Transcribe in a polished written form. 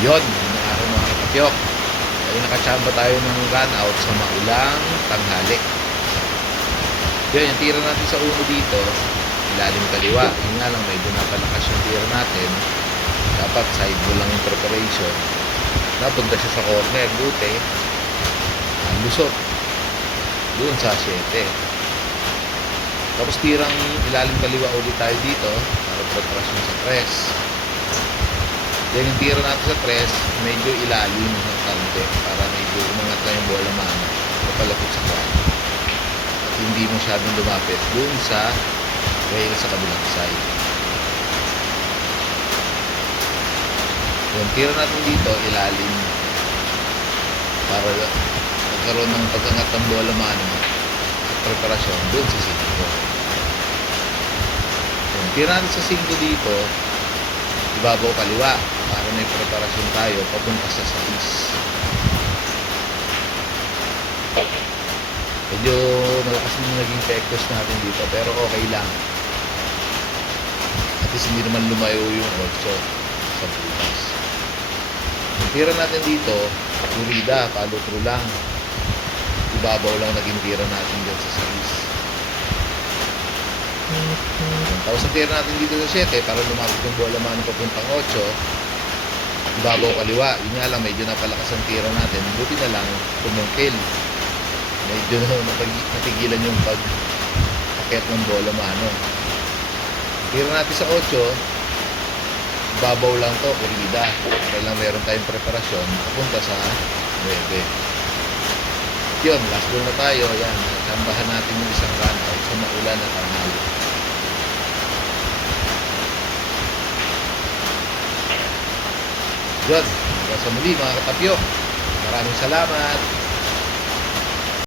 Yon, ng araw mga kapatiyok. Ay nakachamba tayo ng run out sa maulang tanghali. Yun, yung tira natin sa uno dito, ilalim kaliwa. Yun nga lang, medyo napalakas yung tira natin. Dapat side mo lang yung preparation. Napunta siya sa corner, buti. Ang lusot. Doon sa 7. Tapos tirang ilalim kaliwa ulit tayo dito para preparasyon sa press. Then yung tira natin sa press, medyo ilalim ng kante para medyo umangat lang yung bola mano papalapit sa kwan. At hindi masyadong lumapit dun sa rail sa kabilang side. Yung tira natin dito, ilalim para magkaroon ng pag-angat ng bola mano at preparasyon dun sa 5. Yung tira natin sa 5 dito, ibabaw kaliwa para may preparasyon tayo papunta sa 6. Medyo malakas din naging pektos natin dito pero okay lang. At least hindi naman lumayo yung 8 sa butas. Yung tira natin dito, kurida, palutro lang. Ibabaw lang naging tira natin dyan sa 6. Tapos ang tira natin dito sa 7 para lumapit yung bola mano papuntang 8, ibabaw kaliwa. Yun nga lang, medyo napalakas ang tira natin. Buti na lang tumungkil. Medyo natigilan yung pag-akit ng bola mano. Tira natin sa 8, ibabaw lang to, kurida. Para lang meron tayong preparasyon papunta sa 9. Yun, last ball na tayo. Yan, sambahan natin yung isang run out sa maulan na tanghali. Yun, hanggang sa muli mga katapyo. Maraming salamat.